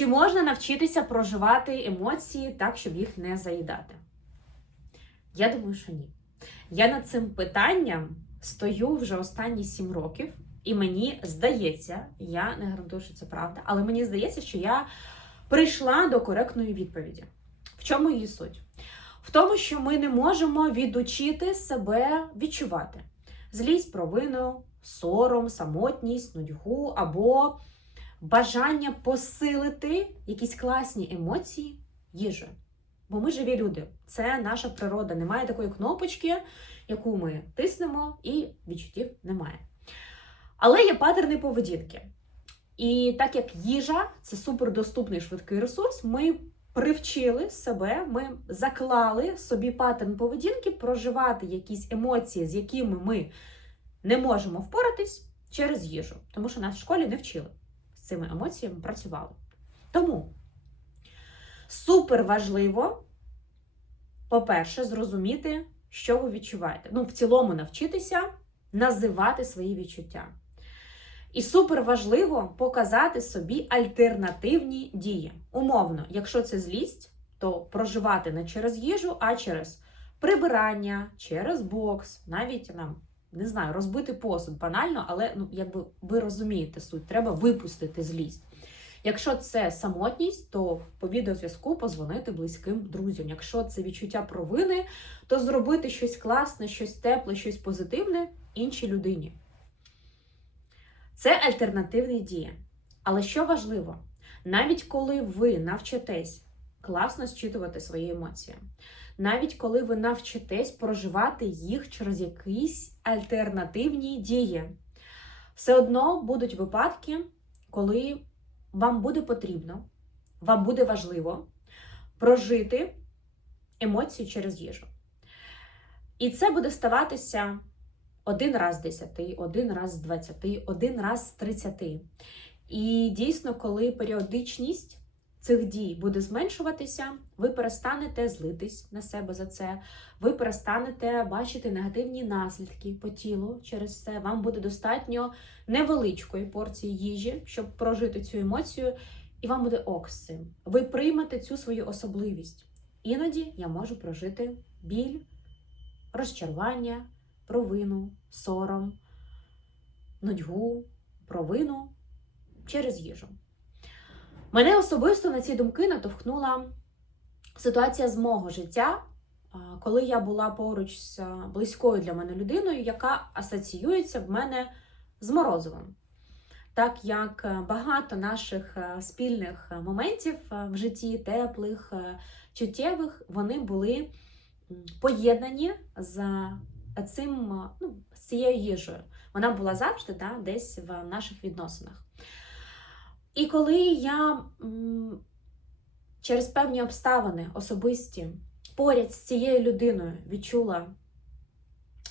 Чи можна навчитися проживати емоції так, щоб їх не заїдати? Я думаю, що ні. Я над цим питанням стою вже останні сім років, і мені здається, я не гарантую, що це правда, але мені здається, що я прийшла до коректної відповіді. В чому її суть? В тому, що ми не можемо відучити себе відчувати злість, провину, сором, самотність, нудьгу або бажання посилити якісь класні емоції їжею. Бо ми живі люди, це наша природа. Немає такої кнопочки, яку ми тиснемо, і відчуттів немає. Але є паттерни поведінки. І так як їжа це супердоступний швидкий ресурс, ми привчили себе, ми заклали собі паттерн поведінки проживати якісь емоції, з якими ми не можемо впоратись через їжу, тому що нас в школі не вчили цими емоціями працювали. Тому супер важливо, по-перше, зрозуміти, що ви відчуваєте. Ну, в цілому навчитися називати свої відчуття. І супер важливо показати собі альтернативні дії. Умовно, якщо це злість, то проживати не через їжу, а через прибирання, через бокс, навіть нам. Не знаю, розбити посуд банально, але ну, якби ви розумієте суть, треба випустити злість. Якщо це самотність, то по відеозв'язку позвонити близьким друзям. Якщо це відчуття провини, то зробити щось класне, щось тепле, щось позитивне іншій людині. Це альтернативні дії. Але що важливо, навіть коли ви навчитесь класно зчитувати свої емоції, навіть коли ви навчитесь проживати їх через якісь альтернативні дії, все одно будуть випадки, коли вам буде потрібно, вам буде важливо прожити емоції через їжу. І це буде ставатися один раз з 10, один раз з 20, один раз з 30. І дійсно, коли періодичність цих дій буде зменшуватися, ви перестанете злитись на себе за це, ви перестанете бачити негативні наслідки по тілу через це. Вам буде достатньо невеличкої порції їжі, щоб прожити цю емоцію, і вам буде ок з цим. Ви приймете цю свою особливість. Іноді я можу прожити біль, розчарування, провину, сором, нудьгу, провину через їжу. Мене особисто на ці думки натовхнула ситуація з мого життя, коли я була поруч з близькою для мене людиною, яка асоціюється в мене з Морозовим. Так як багато наших спільних моментів в житті, теплих, чуттєвих, вони були поєднані з цим, ну, з цією їжею. Вона була завжди да, десь в наших відносинах. І коли я через певні обставини особисті поряд з цією людиною відчула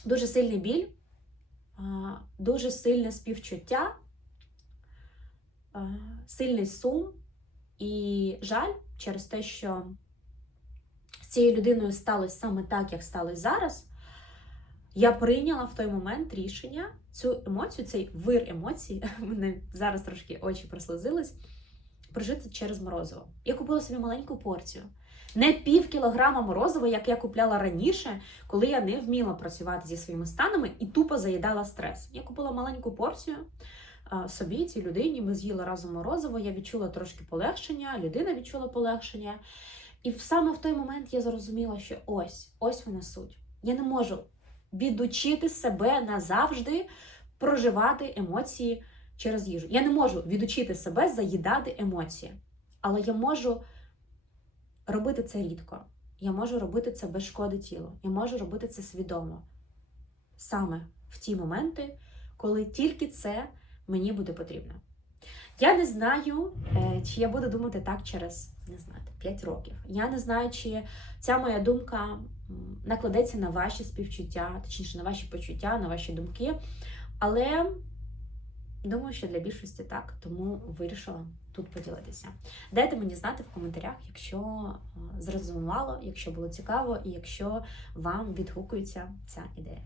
дуже сильний біль, дуже сильне співчуття, сильний сум і жаль через те, що з цією людиною сталося саме так, як сталося зараз, я прийняла в той момент рішення цю емоцію, цей вир емоцій, мене зараз трошки очі прослезились, прожити через морозиво. Я купила собі маленьку порцію. Не пів кілограма морозива, як я купляла раніше, коли я не вміла працювати зі своїми станами і тупо заїдала стрес. Я купила маленьку порцію собі, цій людині. Ми з'їли разом морозиво, я відчула трошки полегшення, людина відчула полегшення. І саме в той момент я зрозуміла, що ось, ось вона суть. Я не можу відучити себе назавжди проживати емоції через їжу. Я не можу відучити себе заїдати емоції, але я можу робити це рідко. Я можу робити це без шкоди тілу. Я можу робити це свідомо. Саме в ті моменти, коли тільки це мені буде потрібно. Я не знаю, е, чи я буду думати так через не знаю, 5 років. Я не знаю, чи ця моя думка накладеться на ваші співчуття, точніше на ваші почуття, на ваші думки. Але думаю, що для більшості так, тому вирішила тут поділитися. Дайте мені знати в коментарях, якщо зрозуміло, якщо було цікаво, і якщо вам відгукується ця ідея.